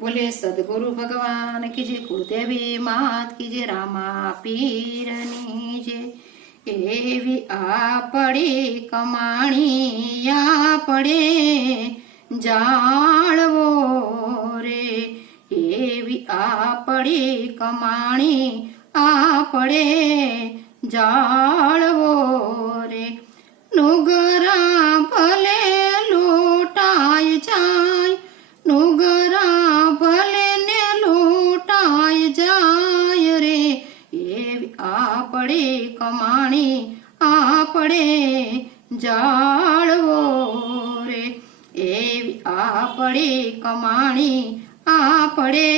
बोले सदगुरु भगवान की जय, कुलदेवी मात की जय, रामा पीरनी जय। एवी आपड़ी कमाणी आपड़े जाळवो रे, एवी आपड़ी कमाणी आपड़े जाळवो रे। नुगरा भले लूटाय जाय, नुगरा भले ने लूटाय जाय रे, एवी आपड़े कमाणी आपड़े जाळवो रे, एवी आपड़े कमाणी आपड़े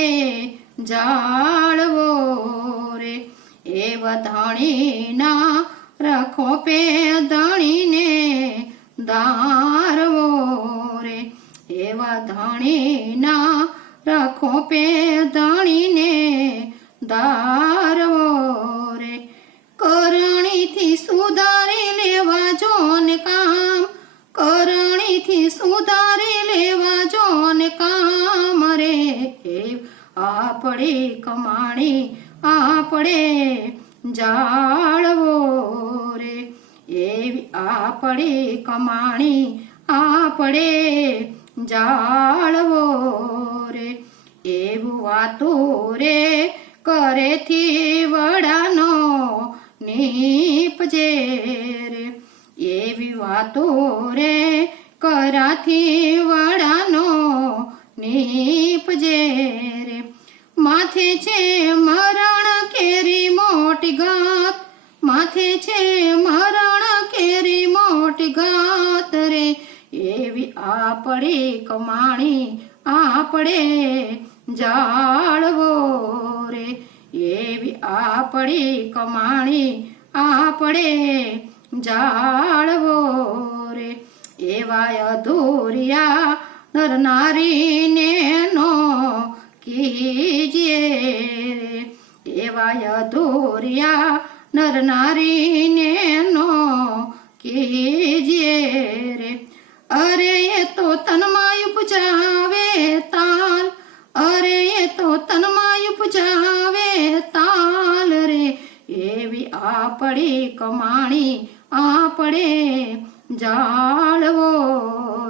जाळवो रे। एव धणीना रखो पे धणीने दारवो रे, एवा धणीना रखो पे धणीने दारवो रे। करણીથી સુધારી લેવા જોને કામ, કરણીથી સુધારી લેવા જોને કામ રે, આપડે કમાણી આપડે જાળવો રે, એવી આપડે કમાણી આપડે જાળવો રે। એવું વાતો રે કરેથી વડાનો નીપજે રે, એવી વાતો રે કરાથી વડાનો નીપજે રે। માથે છે મરણ કેરી મોટી ગાત, માથે છે મરણ કેરી મોટી ગાત રે, એવી આપડે કમાણી આપડે જાળવો રે, એવી આપડે કમાણી આપડે જાળવો રે। એવા અધૂરિયા નર નારીને નો कीजिए रे, एवा अधूरिया नर नारीने नो कीजिए रे। अरे ये तो तन्माय उपजावे ताल, अरे ये तो तन्माय उपजावे ताल रे, एवी आपड़ी कमाणी आपड़े जाळवो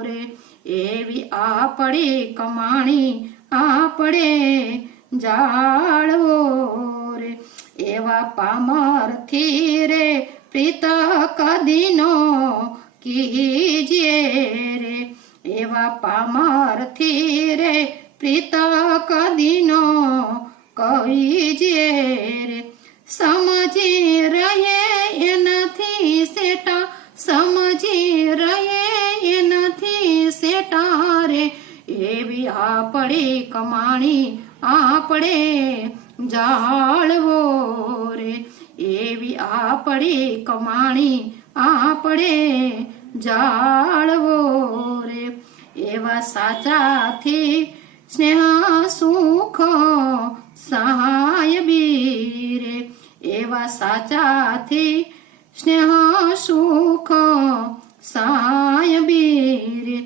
रे, एवी आपड़ी कमाणी आपड़े जाळवो रे। एवा पामरथी रे प्रीत कदीनो कीजिए रे, एवा पामरथी रे प्रीत कदीनो कीजिए रे। समझी रहे एनाथी सेटा, समझी रहे एनाथी सेटा रे, एवी आपड़े कमाणी आपड़े जाळवो रे, एवी आपड़े कमाणी आपड़े जाळवो रे। एवा साचाथी स्नेह सुख सहाय बीरे, एवा साचाथी स्नेह सुख सहाय बीरे।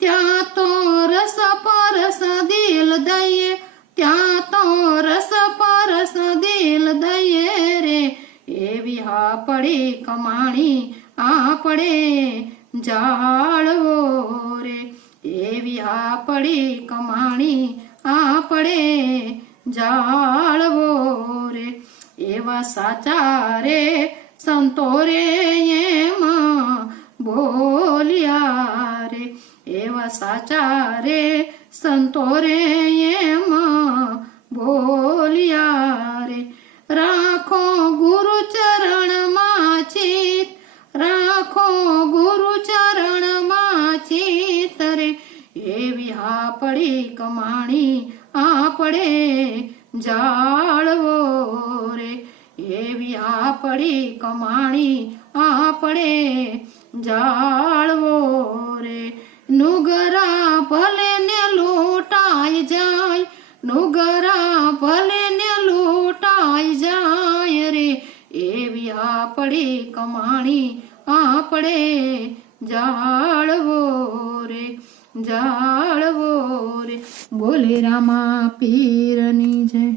त्या तो रस परस दिल दये, त्या तो रस परस दिल दये रे, एवी आपड़े कमाणी आपड़े जाळवो रे, एवी आपड़े कमाणी आपड़े जाळवो रे। एवा साचा रे संतो रे एमा बोलिया रे, एवा साचा रे संतो रे एमा बोलिया रे। राखो गुरु चरण मा चित, राखो गुरु चरण मा चित रे, एवी आपड़ी कमाणी आपड़े जाळवो रे, एवी आपड़ी कमाणी आपड़े जाळवो रे। नुगरा भले ने लूटाय जाय, नुगरा भले ने लूटाय जाय रे, एवी आपड़ी कमाणी आपड़े जाळवो रे, जाळवो रे। बोल બોલે રામા પીર